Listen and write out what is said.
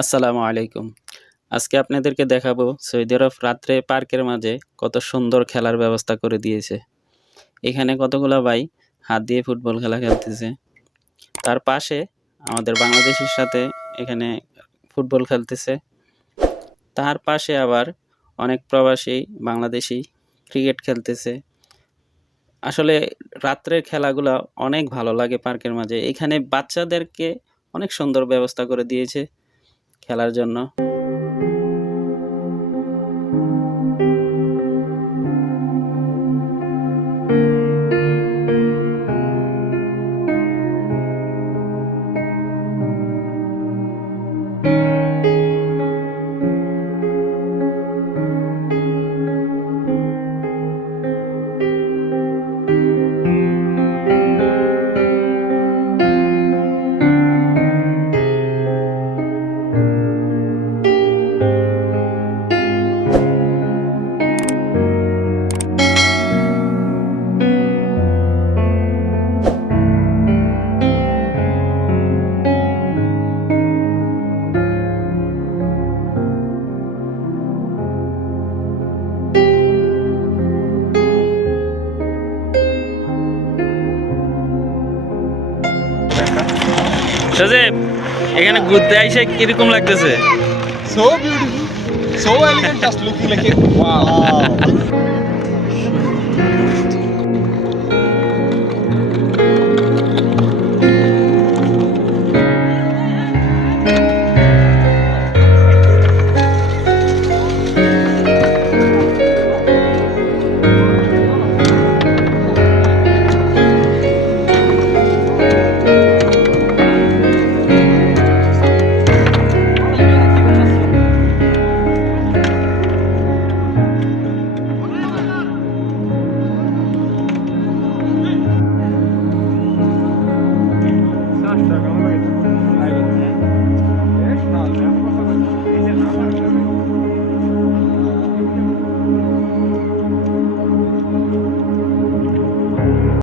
আসসালামু আলাইকুম। আজকে আপনাদেরকে দেখাবো সৌদি আরব রাত্রে পার্কের মাঝে কত সুন্দর খেলার ব্যবস্থা করে দিয়েছে। এখানে কতগুলা ভাই হাত দিয়ে ফুটবল খেলা খেলতেছে। তার পাশে আমাদের বাংলাদেশের সাথে এখানে ফুটবল খেলতেছে। তার পাশে আবার অনেক প্রবাসী বাংলাদেশী ক্রিকেট খেলতেছে। আসলে রাত্রের খেলাগুলা অনেক ভালো লাগে পার্কের মাঝে। এখানে বাচ্চাদেরকে অনেক সুন্দর ব্যবস্থা করে দিয়েছে খেলার জন্য। সজীব, এখানে ঘুরতে আইসে কিরকম লাগতেছে? So beautiful, so elegant, just looking like a wow.